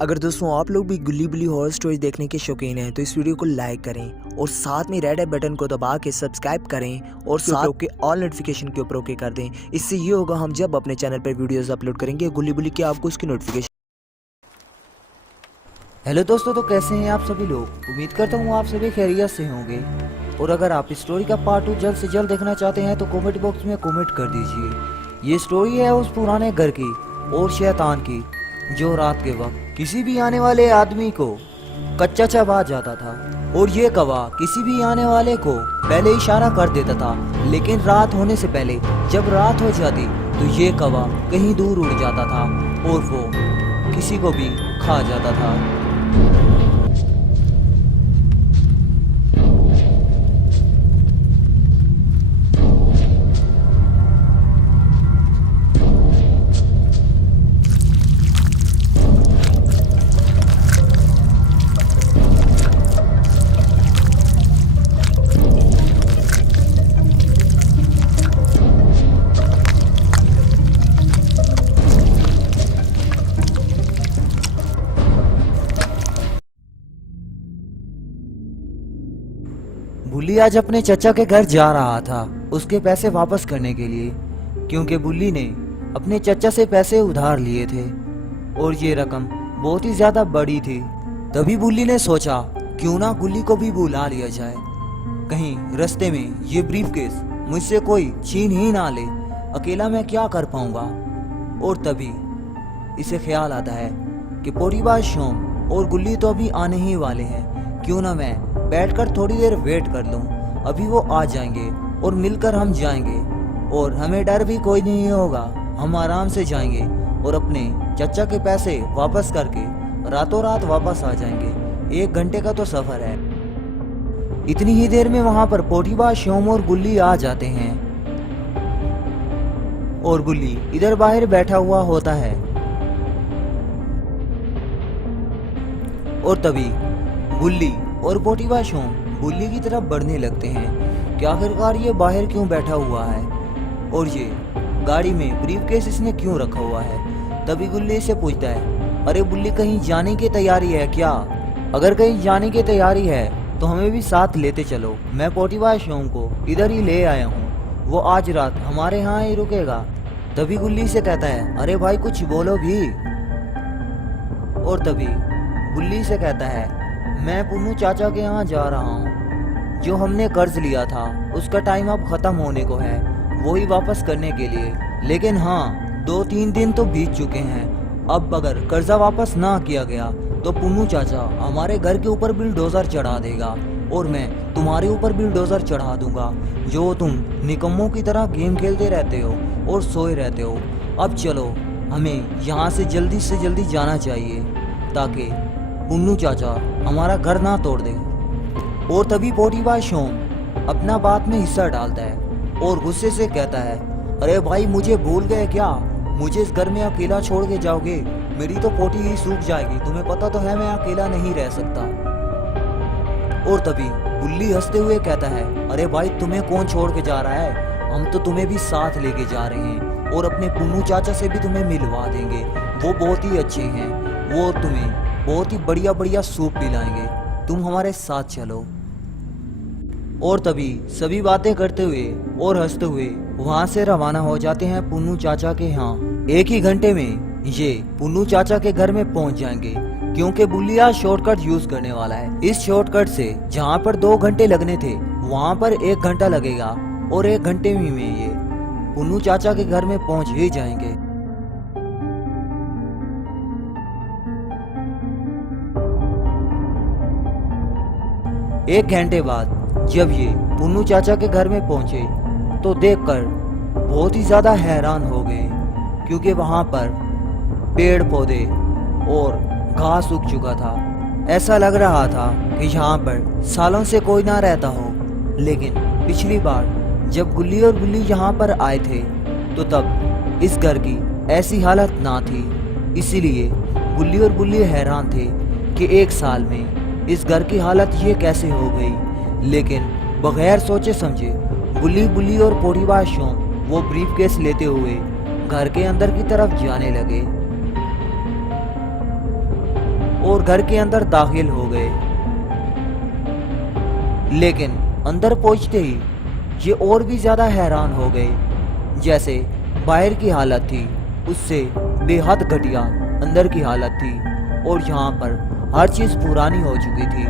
अगर दोस्तों आप लोग भी गुल्ली बुल्ली हॉरर स्टोरी देखने के शौकीन हैं तो इस वीडियो को लाइक करें और साथ में रेड बटन को दबा के सब्सक्राइब करें और साथ के ऑल नोटिफिकेशन के ऊपर ओके कर दें। इससे ये होगा हम जब अपने चैनल पर वीडियोस अपलोड करेंगे गुल्ली बुल्ली की आपको उसकी नोटिफिकेशन। हेलो दोस्तों, तो कैसे हैं आप सभी लोग। उम्मीद करता हूँ आप सभी खैरियत से होंगे। और अगर आप इस स्टोरी का पार्ट 2 जल्द से जल्द देखना चाहते हैं तो कमेंट बॉक्स में कमेंट कर दीजिए। ये स्टोरी है उस पुराने घर की और शैतान की जो रात के वक्त किसी भी आने वाले आदमी को कच्चा चबा जाता था। और ये कौवा किसी भी आने वाले को पहले इशारा कर देता था, लेकिन रात होने से पहले जब रात हो जाती तो ये कौवा कहीं दूर उड़ जाता था और वो किसी को भी खा जाता था। बुल्ली आज अपने चचा के घर जा रहा था उसके पैसे वापस करने के लिए, क्योंकि बुल्ली ने अपने चचा से पैसे उधार लिए थे और ये रकम बहुत ही ज्यादा बड़ी थी। तभी बुल्ली ने सोचा क्यों ना गुल्ली को भी बुला लिया जाए, कहीं रास्ते में ये ब्रीफकेस मुझसे कोई छीन ही ना ले, अकेला मैं क्या कर पाऊंगा। और तभी इसे ख्याल आता है कि परिवार शोम और गुल्ली तो अभी आने ही वाले हैं, क्यों ना मैं बैठकर थोड़ी देर वेट कर लूं, अभी वो आ जाएंगे और मिलकर हम जाएंगे और हमें डर भी कोई नहीं होगा। हम आराम से जाएंगे और अपने चचा के पैसे वापस करके रातों रात वापस आ जाएंगे। 1 घंटे का तो सफर है। इतनी ही देर में वहां पर पोटीबा, शोम और गुल्ली आ जाते हैं और बुल्ली इधर बाहर बैठा हुआ होता है। और तभी गुल्ली और पोटीबा शोम बुल्ली की तरफ बढ़ने लगते हैं कि आखिरकार ये बाहर क्यों बैठा हुआ है और ये गाड़ी में ब्रीफकेस इसने क्यों रखा हुआ है। तभी गुल्ली से पूछता है, अरे बुल्ली कहीं जाने की तैयारी है क्या? अगर कहीं जाने की तैयारी है तो हमें भी साथ लेते चलो, मैं पोटीबा शोम को इधर ही ले आया हूँ, वो आज रात हमारे यहाँ ही रुकेगा। तभी गुल्ली से कहता है, अरे भाई कुछ बोलो भी। और तभी गुल्ली से कहता है, मैं पुन्नू चाचा के यहाँ जा रहा हूँ, जो हमने कर्ज लिया था उसका टाइम अब खत्म होने को है, वो ही वापस करने के लिए। लेकिन हाँ, 2-3 दिन तो बीत चुके हैं, अब अगर कर्जा वापस ना किया गया तो पुन्नू चाचा हमारे घर के ऊपर बिलडोजर चढ़ा देगा और मैं तुम्हारे ऊपर बिलडोजर चढ़ा दूंगा, जो तुम निकम्मों की तरह गेम खेलते रहते हो और सोए रहते हो। अब चलो, हमें यहाँ से जल्दी जाना चाहिए ताकि पुन्नू चाचा हमारा घर ना तोड़ दे। और तभी पोटीबा शोम अपना बात में हिस्सा डालता है और गुस्से से कहता है, अरे भाई मुझे भूल गए क्या? मुझे इस घर में अकेला छोड़ के जाओगे? मेरी तो पोटी ही सूख जाएगी, तुम्हें पता तो है मैं अकेला नहीं रह सकता। और तभी बुल्ली हंसते हुए कहता है, अरे भाई तुम्हें कौन छोड़ के जा रहा है? हम तो तुम्हें भी साथ लेके जा रहे हैं और अपने पुन्नू चाचा से भी तुम्हें मिलवा देंगे, वो बहुत ही अच्छे हैं, वो तुम्हें बहुत ही बढ़िया सूप पिलाएंगे, तुम हमारे साथ चलो। और तभी सभी बातें करते हुए और हंसते हुए वहां से रवाना हो जाते हैं पुन्नू चाचा के यहाँ। 1 ही घंटे में ये पुन्नू चाचा के घर में पहुंच जाएंगे, क्योंकि बुल्ली आज शॉर्टकट यूज करने वाला है। इस शॉर्टकट से जहाँ पर 2 घंटे लगने थे वहाँ पर 1 घंटा लगेगा और 1 घंटे में ये पुन्नू चाचा के घर में पहुंच ही जाएंगे। एक घंटे बाद जब ये पुन्नू चाचा के घर में पहुंचे तो देखकर बहुत ही ज्यादा हैरान हो गए, क्योंकि वहां पर पेड़ पौधे और घास उग चुका था। ऐसा लग रहा था कि यहाँ पर सालों से कोई ना रहता हो। लेकिन पिछली बार जब गुल्ली और बुल्ली यहाँ पर आए थे तो तब इस घर की ऐसी हालत ना थी, इसीलिए गुल्ली और बुल्ली हैरान थे कि 1 साल में इस घर की हालत ये कैसे हो गई। लेकिन बगैर सोचे समझे बुल्ली और पोटीबा शोम वो ब्रीफकेस लेते हुए घर के अंदर की तरफ जाने लगे। और घर के अंदर दाखिल हो गए। लेकिन अंदर पहुंचते ही ये और भी ज्यादा हैरान हो गए। जैसे बाहर की हालत थी उससे बेहद घटिया अंदर की हालत थी और यहाँ पर हर चीज पुरानी हो चुकी थी।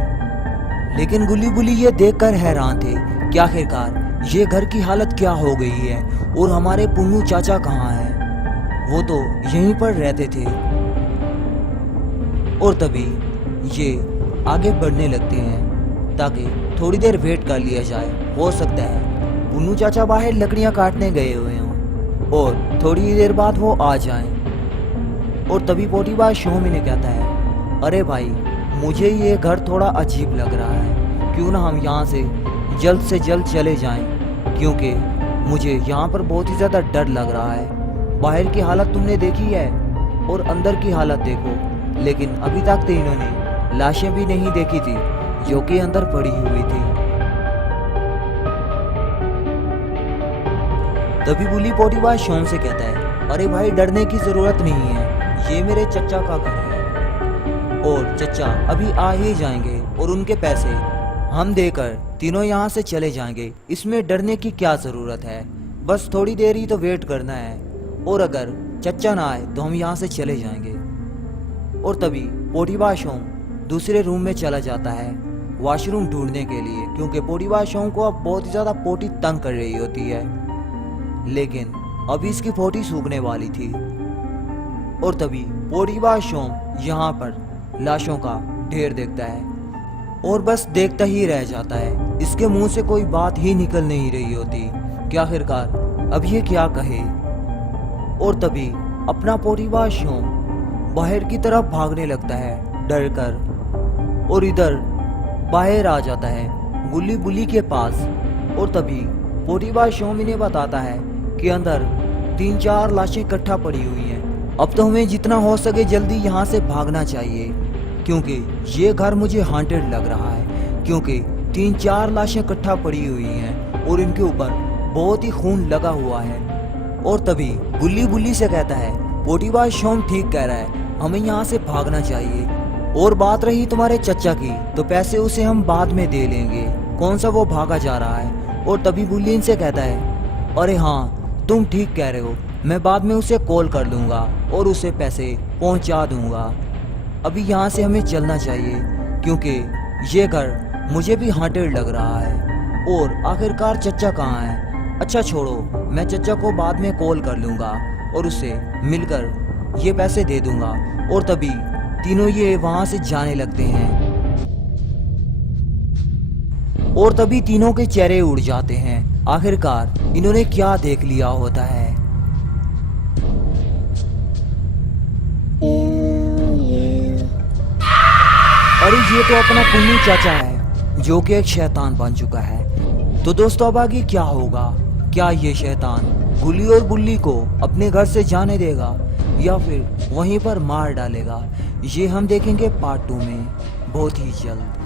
लेकिन गुल्ली बुल्ली ये देखकर हैरान थे कि आखिरकार ये घर की हालत क्या हो गई है और हमारे पुन्नू चाचा कहाँ हैं। वो तो यहीं पर रहते थे। और तभी ये आगे बढ़ने लगते हैं ताकि थोड़ी देर वेट कर लिया जाए। हो सकता है पुन्नू चाचा बाहर लकड़ियां काटने गए हुए हों और थोड़ी देर बाद वो आ जाएं। और तभी पोटीबाज शोमी ने कहता है, अरे भाई मुझे ये घर थोड़ा अजीब लग रहा है, क्यों ना हम यहाँ से जल्द चले जाएं, क्योंकि मुझे यहाँ पर बहुत ही ज़्यादा डर लग रहा है। बाहर की हालत तुमने देखी है और अंदर की हालत देखो, लेकिन अभी तक तो इन्होंने लाशें भी नहीं देखी थी जो कि अंदर पड़ी हुई थी। तभी बुल्ली पोटीबाज शोम से कहता है, अरे भाई डरने की जरूरत नहीं है, ये मेरे चचा का घर है और चचा अभी आ ही जाएंगे और उनके पैसे हम देकर तीनों यहाँ से चले जाएंगे। इसमें डरने की क्या जरूरत है, बस थोड़ी देर ही तो वेट करना है और अगर चचा ना आए तो हम यहाँ से चले जाएंगे। और तभी पोटीबाज शोम दूसरे रूम में चला जाता है वॉशरूम ढूंढने के लिए, क्योंकि पोटीबाज शोम को अब बहुत ही ज्यादा पोटी तंग कर रही होती है। लेकिन अभी इसकी पोटी सूखने वाली थी। और तभी पोटीबाज शोम यहाँ पर लाशों का ढेर देखता है और बस देखता ही रह जाता है। इसके मुंह से कोई बात ही निकल नहीं रही होती कि आखिरकार अब ये क्या कहे। और तभी अपना पोटीबाज शोम बाहर की तरफ भागने लगता है डर कर और इधर बाहर आ जाता है गुल्ली बुल्ली के पास। और तभी पोटीबाज शोम इन्हें बताता है कि अंदर 3-4 लाशें इकट्ठा पड़ी हुई हैं। अब तो हमें जितना हो सके जल्दी यहाँ से भागना चाहिए, क्योंकि ये घर मुझे हांटेड लग रहा है, क्योंकि 3-4 लाशें इकट्ठा पड़ी हुई हैं और इनके ऊपर बहुत ही खून लगा हुआ है। और तभी गुल्ली बुल्ली से कहता है, पोटीबाज शोम ठीक कह रहा है, हमें यहाँ से भागना चाहिए। और बात रही तुम्हारे चचा की, तो पैसे उसे हम बाद में दे लेंगे, कौन सा वो भागा जा रहा है। और तभी बुल्ली इनसे कहता है, अरे हाँ तुम ठीक कह रहे हो, मैं बाद में उसे कॉल कर लूँगा और उसे पैसे पहुँचा दूँगा। अभी यहाँ से हमें चलना चाहिए, क्योंकि ये घर मुझे भी हांटेड लग रहा है। और आखिरकार चचा कहाँ है? अच्छा छोड़ो, मैं चचा को बाद में कॉल कर लूँगा और उससे मिलकर ये पैसे दे दूँगा। और तभी तीनों ये वहाँ से जाने लगते हैं और तभी तीनों के चेहरे उड़ जाते हैं। आखिरकार इन्होंने क्या देख लिया होता है। अरे ये तो अपना पुन्नू चाचा है जो कि एक शैतान बन चुका है। तो दोस्तों अब आगे क्या होगा? क्या ये शैतान गुल्ली और बुल्ली को अपने घर से जाने देगा या फिर वहीं पर मार डालेगा? ये हम देखेंगे पार्ट 2 में बहुत ही जल्द।